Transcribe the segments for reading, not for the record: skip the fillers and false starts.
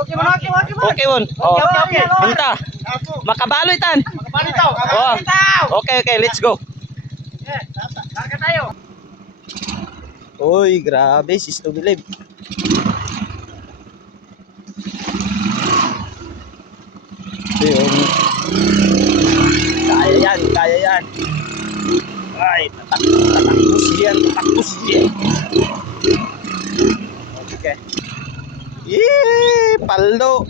Okay, won. Oh. Unta. Makabaloy tan. Oh. Okay, let's go. Uy, grabe, sis to believe. Ayun. Kaya yan. Ay, tatakbus yan. Okay. Yee, paldo.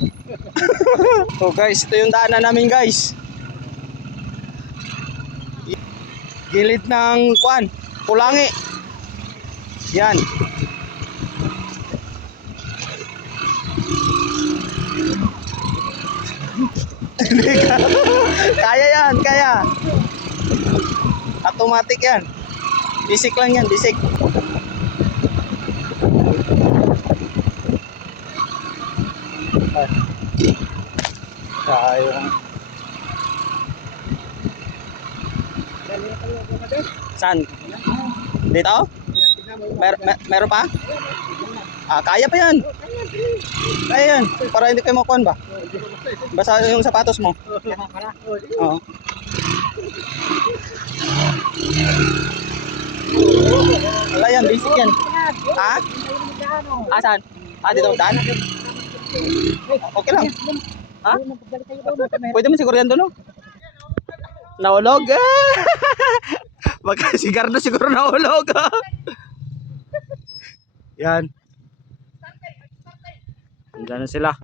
So guys, ito yung daanan namin guys. Gilid ng kuan, Pulangi. Yan. Kaya yan, kaya. Automatic yan. Basic lang yan, basic. Sayang. Saan? Dito? Meron pa? Kaya pa yan. Kaya yan. Para hindi kayo makuhan ba? Basa yung sapatos mo. Oo. Wala yan, basic yan. Ha? Saan? Dito, daan? Okay lang. Ha? Pwede mo siguro yan doon, no? Naulog. Baka si Gardo siguro naulog. Yan. Diyan na sila.